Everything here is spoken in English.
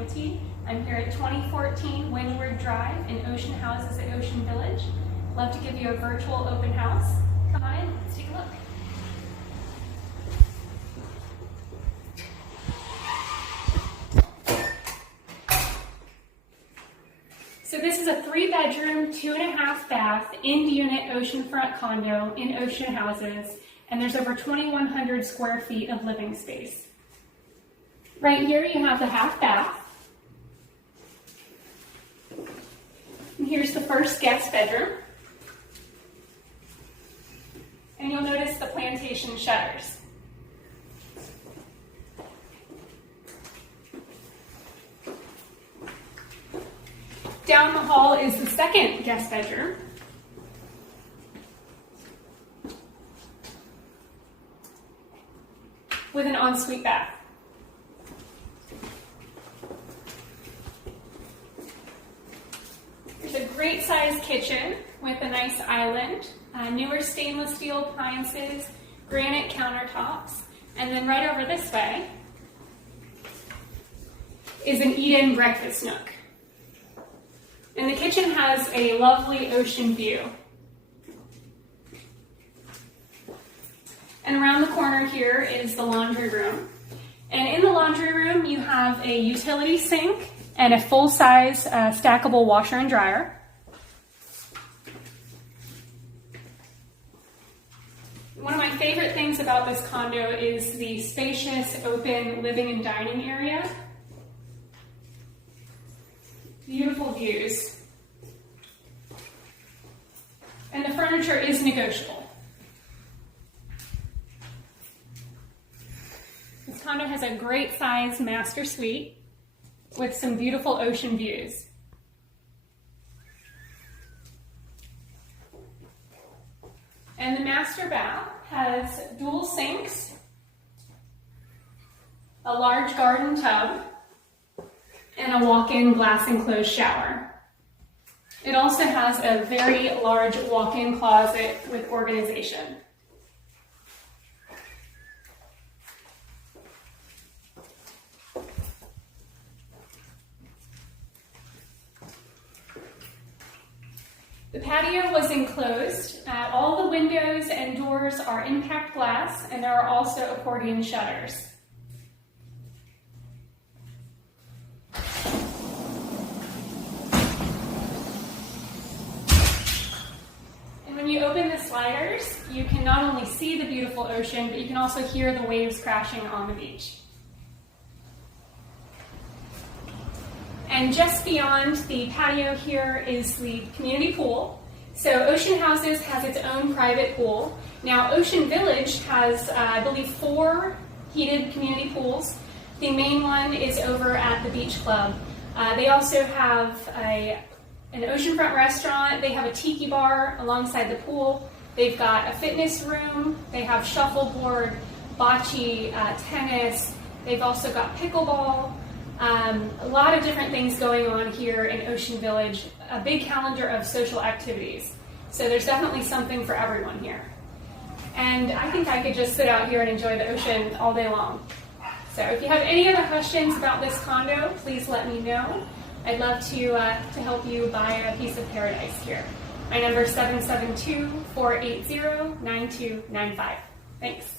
Realty. I'm here at 2014 Windward Drive in Ocean Houses at Ocean Village. Love to give you a virtual open house. Come on in, let's take a look. So this is a 3-bedroom, 2.5 bath, in-unit oceanfront condo in Ocean Houses, and there's over 2,100 square feet of living space. Right here you have the half bath. And here's the first guest bedroom. And you'll notice the plantation shutters. Down the hall is the second guest bedroom. With an ensuite bath. There's a great sized kitchen with a nice island, newer stainless steel appliances, granite countertops, and then right over this way is an eat-in breakfast nook. And the kitchen has a lovely ocean view. And around the corner here is the laundry room. And in the laundry room, you have a utility sink and a full-size stackable washer and dryer. One of my favorite things about this condo is the spacious, open living and dining area. Beautiful views. And the furniture is negotiable. This condo has a great size master suite with some beautiful ocean views. And the master bath has dual sinks, a large garden tub, and a walk-in glass enclosed shower. It also has a very large walk-in closet with organization. The patio was enclosed. All the windows and doors are impact glass, and there are also accordion shutters. When you open the sliders, you can not only see the beautiful ocean, but you can also hear the waves crashing on the beach. And just beyond the patio here is the community pool. So Ocean Houses has its own private pool. Now Ocean Village has, I believe, 4 heated community pools. The main one is over at the beach club. They also have an oceanfront restaurant. They have a tiki bar alongside the pool. They've got a fitness room. They have shuffleboard, bocce, tennis. They've also got pickleball. A lot of different things going on here in Ocean Village. A big calendar of social activities. So there's definitely something for everyone here. And I think I could just sit out here and enjoy the ocean all day long. So if you have any other questions about this condo, please let me know. I'd love to help you buy a piece of paradise here. My number is 772-480-9295. Thanks.